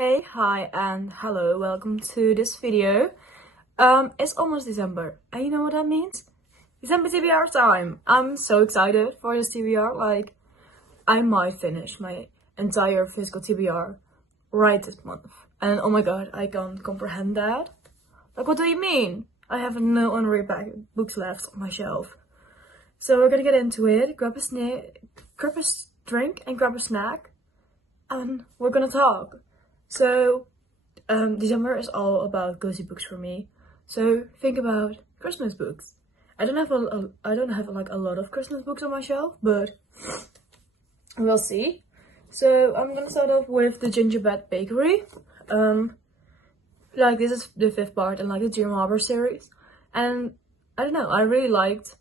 Hey, hi, and hello, welcome to this video. It's almost December, and you know what that means? December TBR time! I'm so excited for this TBR, like, I might finish my entire physical TBR right this month. And oh my god, I can't comprehend that. Like, what do you mean? I have no unread books left on my shelf. So we're gonna get into it, grab a drink and grab a snack, and we're gonna talk. So, December is all about cozy books for me. So think about Christmas books. I don't have like a lot of Christmas books on my shelf, but we'll see. So I'm gonna start off with the Gingerbread Bakery. Like this is the 5th part in like the Dream Harbor series, and I don't know, I really liked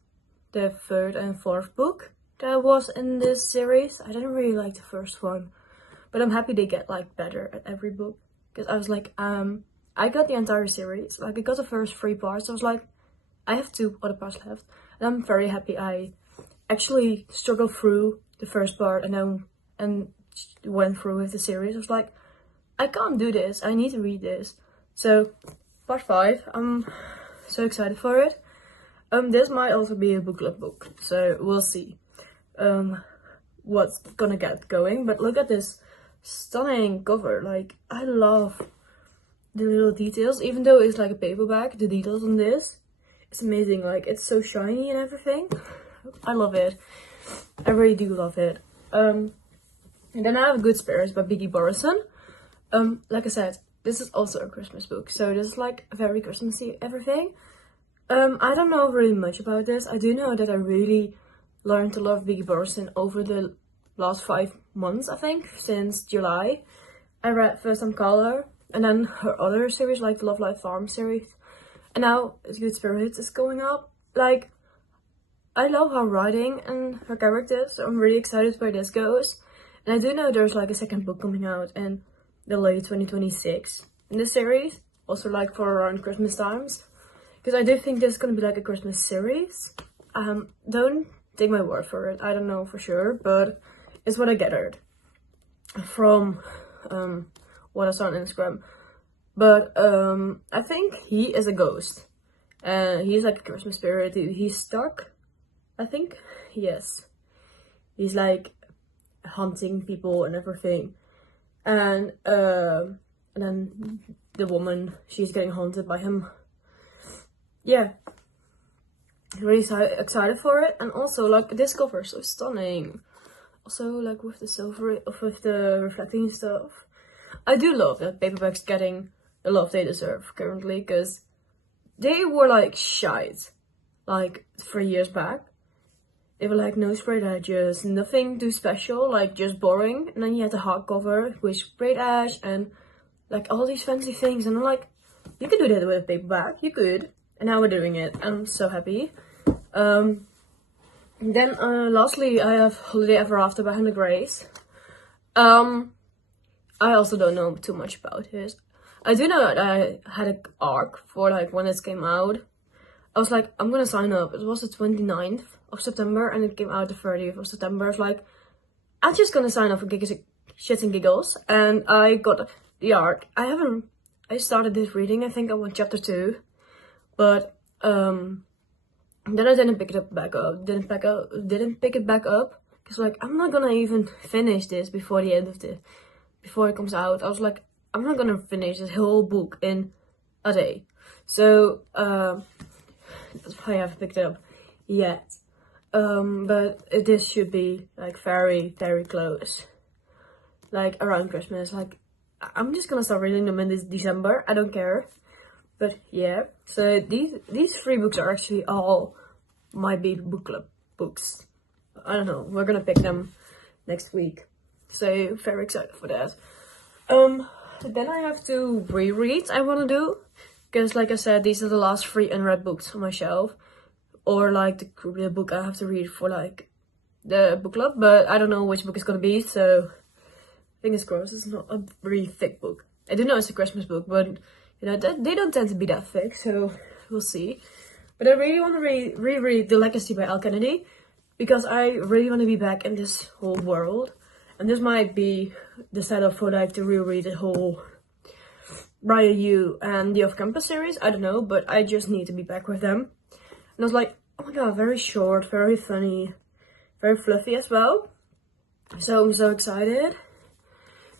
the 3rd and 4th book that was in this series. I didn't really like the first one. But I'm happy they get like better at every book. Because I was like, I got the entire series. Like I got the first 3 parts. I was like, I have 2 other parts left. And I'm very happy I actually struggled through the first part and went through with the series. I was like, I can't do this. I need to read this. So part 5, I'm so excited for it. This might also be a book club book. So we'll see what's gonna get going. But look at this stunning cover. Like, I love the little details, even though it's like a paperback. The details on this, it's amazing. Like, it's so shiny and everything. I love it. I really do love it. And then I have Good Spirits by Biggie Borison. Like I said, this is also a Christmas book, so this is like very Christmassy everything. I don't know really much about this. I do know that I really learned to love Biggie Borison over the last 5 months, I think, since July. I read First Time Caller, and then her other series, like the Love Life Farm series, and now Good Spirits is going up. Like, I love her writing and her characters, so I'm really excited where this goes. And I do know there's like a 2nd book coming out in the late 2026 in this series, also like for around Christmas times, because I do think this is gonna be like a Christmas series. Don't take my word for it, I don't know for sure, but it's what I gathered from what I saw on Instagram. But I think he is a ghost. He's like a Christmas spirit. He's stuck, I think. Yes. He's like hunting people and everything. And then the woman, she's getting haunted by him. Yeah. Really excited for it. And also, like, this cover is so stunning. Also, like, with the silver, with the reflecting stuff. I do love that paperbacks getting the love they deserve currently, because they were like shite, like 3 years back. They were like no sprayed edges, nothing too special, like just boring. And then you had the hardcover with sprayed edge and like all these fancy things, and I'm like, you could do that with a paperback, you could. And now we're doing it. I'm so happy. Then lastly, I have Holiday Ever After by Hannah Grace. I also don't know too much about it. I do know that I had an arc for like when it came out. I was like, I'm gonna sign up. It was the 29th of September and it came out the 30th of September. I was like, I'm just gonna sign up for shits and giggles. And I got the arc. I started this reading, I think I'm on chapter 2. But then I didn't pick it back up. Didn't pick it back up. Cause like, I'm not gonna even finish this before the end of before it comes out. I was like, I'm not gonna finish this whole book in a day. So that's why I haven't picked it up yet. But this should be like very, very close. Like around Christmas. Like, I'm just gonna start reading them in this December. I don't care. But yeah, so these 3 books are actually all my big book club books. I don't know, we're gonna pick them next week. So very excited for that. Then I have 2 rereads I wanna do. Because like I said, these are the last 3 unread books on my shelf. Or like the book I have to read for like the book club. But I don't know which book it's gonna be, so fingers crossed it's not a really thick book. I do know it's a Christmas book, but you know, they don't tend to be that thick, so we'll see. But I really want to reread The Legacy by Al Kennedy, because I really want to be back in this whole world. And this might be the setup for like to reread the whole Brian Yu and the Off-Campus series. I don't know, but I just need to be back with them. And I was like, oh my god, very short, very funny, very fluffy as well. So I'm so excited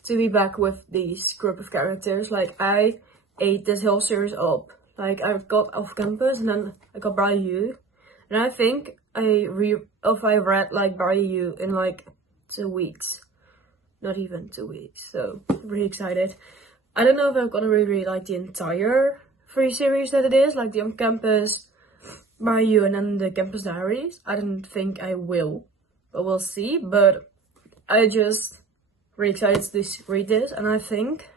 to be back with these group of characters. Like, I ate this whole series up. Like, I got Off-Campus and then I got Brian Yu. And I think I read like Brian Yu in like 2 weeks. Not even 2 weeks. So, really excited. I don't know if I'm gonna reread like the entire 3 series that it is. Like the On-Campus, Brian Yu, and then the Campus Diaries. I don't think I will. But we'll see. But I just really excited to read this. And I think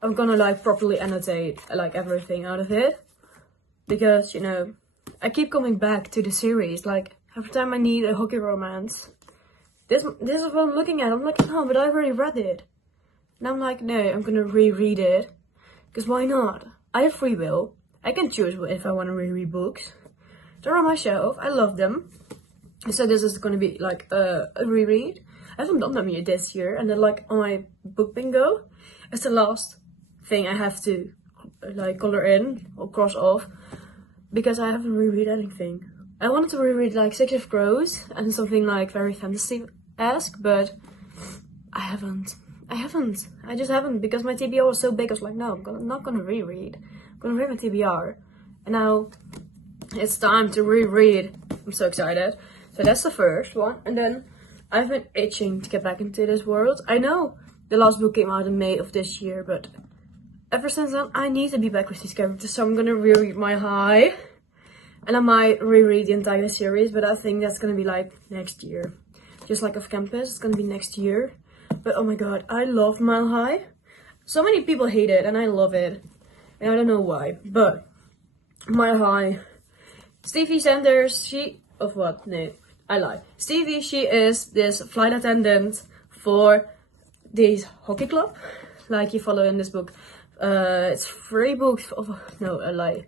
I'm gonna like properly annotate like everything out of it. Because, you know, I keep coming back to the series. Like, every time I need a hockey romance. This is what I'm looking at. I'm like, no, but I already read it. And I'm like, no, I'm gonna reread it. Because why not? I have free will. I can choose if I want to reread books. They're on my shelf. I love them. So this is gonna be like a reread. I haven't done them yet this year. And then like on my book bingo, it's the last thing I have to like color in or cross off. Because I haven't reread anything. I wanted to reread like Six of Crows and something like very fantasy-esque, but I haven't. I just haven't, because my TBR was so big. I was like, no, I'm not gonna reread. I'm gonna read my TBR. And now it's time to reread. I'm so excited. So that's the first one. And then I've been itching to get back into this world. I know the last book came out in May of this year, but ever since then, I need to be back with these characters. So I'm gonna reread My High. And I might reread the entire series, but I think that's gonna be like next year. Just like Off-Campus, it's gonna be next year. But oh my god, I love Mile High. So many people hate it, and I love it. And I don't know why, but Mile High. Stevie Sanders, No, I lie. Stevie, she is this flight attendant for this hockey club. Like you follow in this book. It's 3 books of... No, I lie.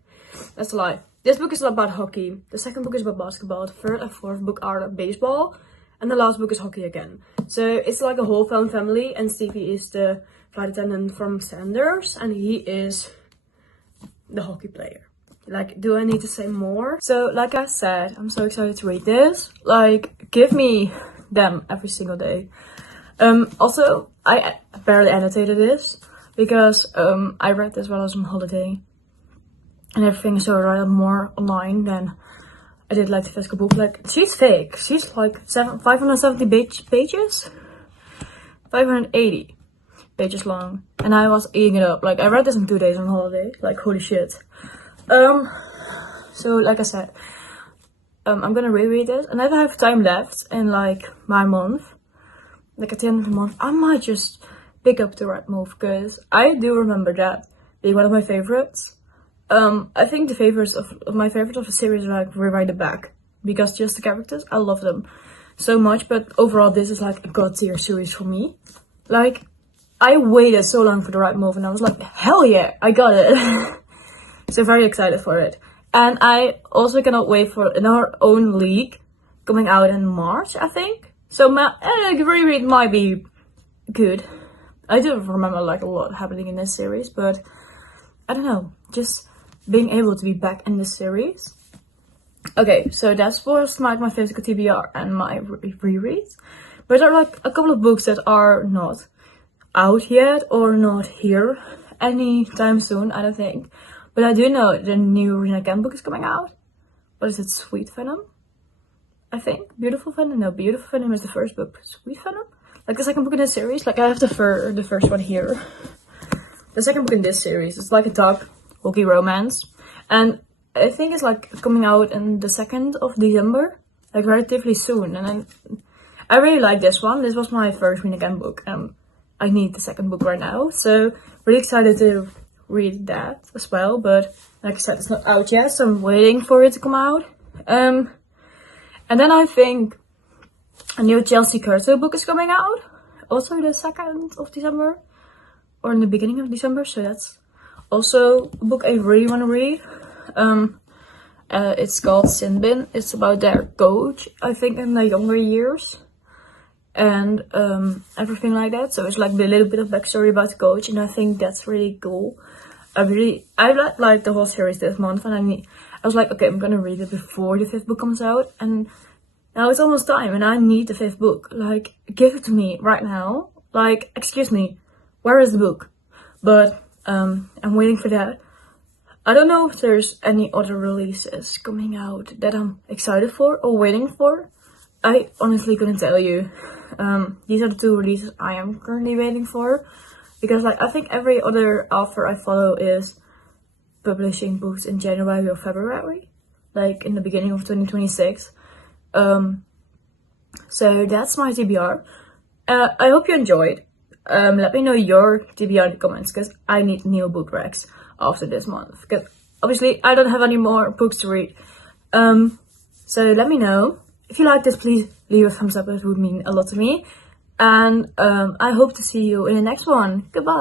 That's a lie. This book is about hockey. The second book is about basketball. The third and fourth book are baseball. And the last book is hockey again. So it's like a whole family. And Stevie is the flight attendant from Sanders. And he is the hockey player. Like, do I need to say more? So, like I said, I'm so excited to read this. Like, give me them every single day. Also, I barely annotated this. Because I read this while I was on holiday. And everything, so I read more online than I did like the physical book. Like, she's fake. She's like 570 pages? 580 pages long. And I was eating it up. Like, I read this in 2 days on holiday. Like, holy shit. So, like I said, I'm gonna reread this. And if I have time left in like my month, like at the end of the month, I might just pick up the Red Move. Because I do remember that being one of my favorites. I think the favorites of my favorite of the series are like Rewrite the Back. Because just the characters, I love them so much. But overall, this is like a god tier series for me. Like, I waited so long for the right move and I was like, hell yeah, I got it. So very excited for it. And I also cannot wait for Our Own League coming out in March, I think. So my reread might be good. I do remember like a lot happening in this series, but I don't know, just being able to be back in this series. Okay, so that was like my physical TBR and my rereads. But there are like a couple of books that are not out yet or not here anytime soon, I don't think. But I do know the new Rina Kent book is coming out. What is it? Sweet Venom? I think. Beautiful Venom? No, Beautiful Venom is the first book. Sweet Venom? Like the second book in this series. Like I have the first one here. The second book in this series. It's like a dark hockey romance. And I think it's like coming out in the 2nd of December. Like relatively soon. And I really like this one. This was my first Rina Kent book. I need the second book right now. So really excited to read that as well, but like I said, it's not out yet, so I'm waiting for it to come out. And then I think a new Chelsea Curto book is coming out, also the 2nd of December, or in the beginning of December, so that's also a book I really want to read. It's called Sinbin. It's about their coach, I think, in their younger years. and everything like that. So it's like a little bit of backstory about the coach, and I think that's really cool. I like the whole series this month, and I was like, okay, I'm gonna read it before the 5th book comes out, and now it's almost time, and I need the 5th book. Like, give it to me right now. Like, excuse me, where is the book? But I'm waiting for that. I don't know if there's any other releases coming out that I'm excited for or waiting for. I honestly couldn't tell you. These are the 2 releases I am currently waiting for, because like I think every other author I follow is publishing books in January or February, like in the beginning of 2026. So that's my TBR. I hope you enjoyed. Let me know your TBR in the comments, because I need new book recs after this month, because obviously I don't have any more books to read. So let me know. If you like this, please leave a thumbs up. It would mean a lot to me. And I hope to see you in the next one. Goodbye.